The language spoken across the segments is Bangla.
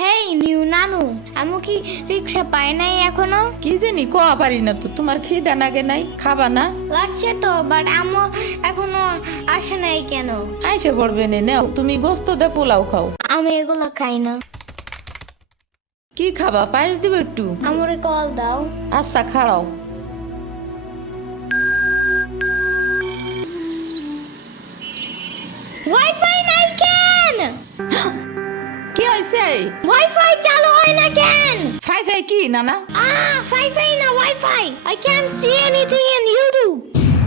হেই নিউ নানু, আমি কি রিক্সা পাই নাই এখনো? কি জানি কোয়া পারি না তো, তোমার খিদে নাগে নাই, খাবা না? লাগছে তো, বাট আমু এখনো আসে নাই কেন? আইসে পড়বে নে, নাও তুমি গোস্ত দে পোলাও খাও। আমি এগুলো খাই না। কি খাবা, পায়েস দিব একটু? আমরে কল দাও। আচ্ছা খাড়াও। ওয়াইফাই নাই কেন? কি হয়েছে? ওয়াইফাই চালু হয় না কেন? ফাই ফাই কি নানা? ওয়াইফাই না wifi. I can't see anything in YouTube.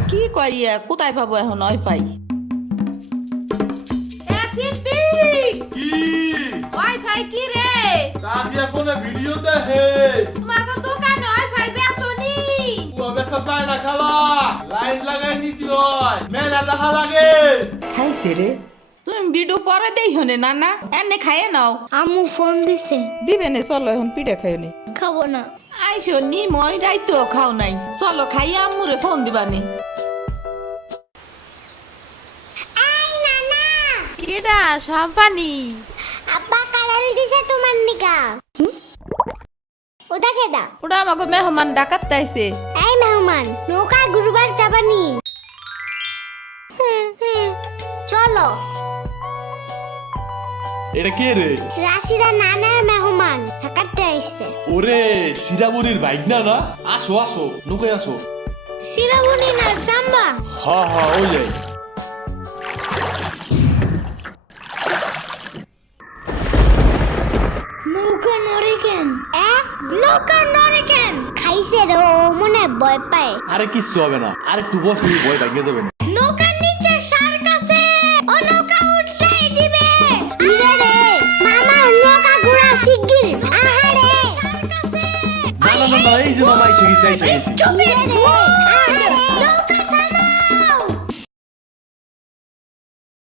কি কইয়া কোথায় পাবো এখন ওয়াইফাই? এ সিদ্দিক, কি ওয়াইফাই কি রে? দাদিয়া ফোনে ভিডিও দেখে তোমাকে দোকানে ওয়াইফাই বেসনি? ও বেসা যায় না খালা, লাইন লাগাই নিতে হয়, মেলা দেখা লাগে। খাইছে রে, তুমি ভিডিও পরে দেই হনে নানা, এনে খাইয়ে নাও। আম্মু ফোন দিছে। দিবে নে, চলো এখন পিঠা খাই নি। খাবো না। আইসো নি মই রাইতো খাও নাই, চলো খাইয়া আম্মুরে ফোন দিবানি। এই নানা, কেডা সম্পানি? আব্বা কালার দিছে তোমার নিকা। ওটা কেডা? ওটা আমাকে মেহমান ডাকাত তাইছে। এই মেহমান, নৌকা ঘুরবার যাবানি? চলো। এটা কে রে? রাশিদা নানার মেহমান থাকাতে আসছে। ওরে সিরাবুরির বাইক না না, আসো আসো নৌকায় আসো। সিরাবুনি না সাম্বা। হ্যাঁ হ্যাঁ ওই যাই। নৌকা নড়ে কেন? নৌকা নড়ে কেন? খাইছে রে, ও মনে হয় ভয় পায়। আরে কিচ্ছু হবে না, আর একটু বসে ভয় ভাঙে যাবে না। নৌকার নিচে শার্ক আছে, ও নৌকা উঠতেই দিবে। দিবে রে, মামা নৌকা ঘোরা শিগগির। আহারে, না না না না, এই যে মামা এসে গেছি এসে গেছি। দিবে রে, আহারে।